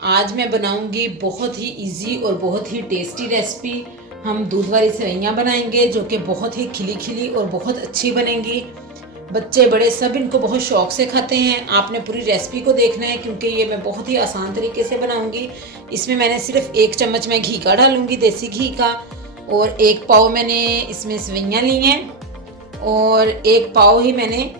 आज मैं बनाऊंगी बहुत ही इजी और बहुत ही टेस्टी रेसिपी। हम दूध वाली सेवइयाँ बनाएंगे जो कि बहुत ही खिली खिली और बहुत अच्छी बनेंगी। बच्चे बड़े सब इनको बहुत शौक से खाते हैं। आपने पूरी रेसिपी को देखना है क्योंकि ये मैं बहुत ही आसान तरीके से बनाऊंगी। इसमें मैंने सिर्फ 1 चम्मच मैं घी का डालूंगी, देसी घी का, और 1 पाव मैंने इसमें सेवइयाँ ली हैं और 1 पाव ही मैंने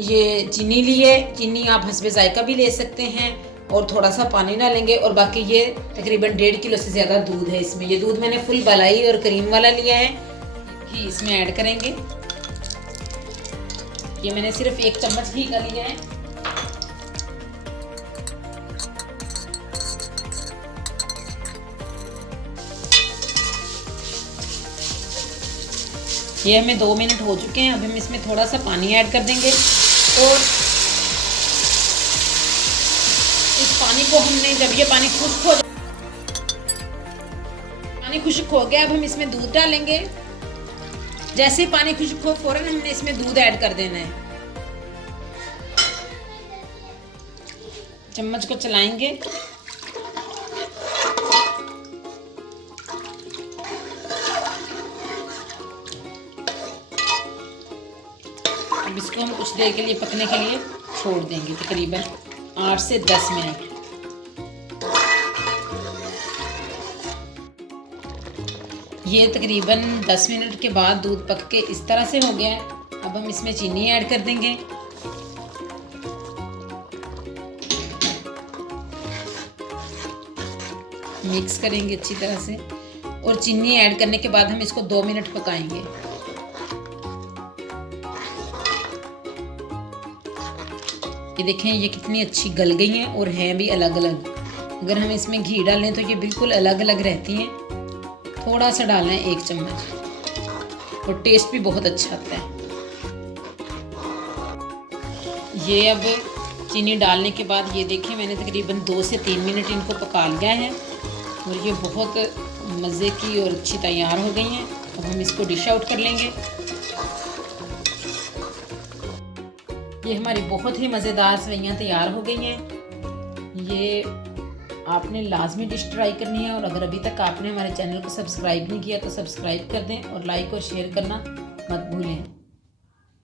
ये चीनी ली है। चीनी आप हस्बे जायका भी ले सकते हैं और थोड़ा सा पानी डालेंगे। और बाकी ये तकरीबन 1.5 किलो से ज़्यादा दूध है इसमें। ये दूध मैंने फुल मलाई और क्रीम वाला लिया है। घी इसमें ऐड करेंगे। ये मैंने सिर्फ 1 चम्मच घी का लिया है। ये हमें 2 मिनट हो चुके हैं। अब हम इसमें थोड़ा सा पानी ऐड कर देंगे और इस पानी को हमने, जब ये पानी खुश्क हो गया, अब हम इसमें दूध डालेंगे। जैसे ही पानी खुश्क हो फौरन हमने इसमें दूध ऐड कर देना है। चम्मच को चलाएंगे। अब इसको हम कुछ देर के लिए पकने के लिए छोड़ देंगे, तकरीबन 8 से 10 मिनट। ये तकरीबन 10 मिनट के बाद दूध पक के इस तरह से हो गया है। अब हम इसमें चीनी ऐड कर देंगे। मिक्स करेंगे अच्छी तरह से और चीनी ऐड करने के बाद हम इसको 2 मिनट पकाएंगे। ये देखें ये कितनी अच्छी गल गई हैं और हैं भी अलग अलग। अगर हम इसमें घी डालें तो ये बिल्कुल अलग अलग रहती हैं। थोड़ा सा डालना है 1 चम्मच और टेस्ट भी बहुत अच्छा आता है। ये अब चीनी डालने के बाद ये देखिए मैंने तकरीबन 2 से 3 मिनट इनको पका लिया है और ये बहुत मज़े की और अच्छी तैयार हो गई हैं। अब हम इसको डिश आउट कर लेंगे। ये हमारी बहुत ही मज़ेदार सेवइयाँ तैयार हो गई हैं। ये आपने लाजमी डिश ट्राई करनी है और अगर अभी तक आपने हमारे चैनल को सब्सक्राइब नहीं किया तो सब्सक्राइब कर दें और लाइक और शेयर करना मत भूलें।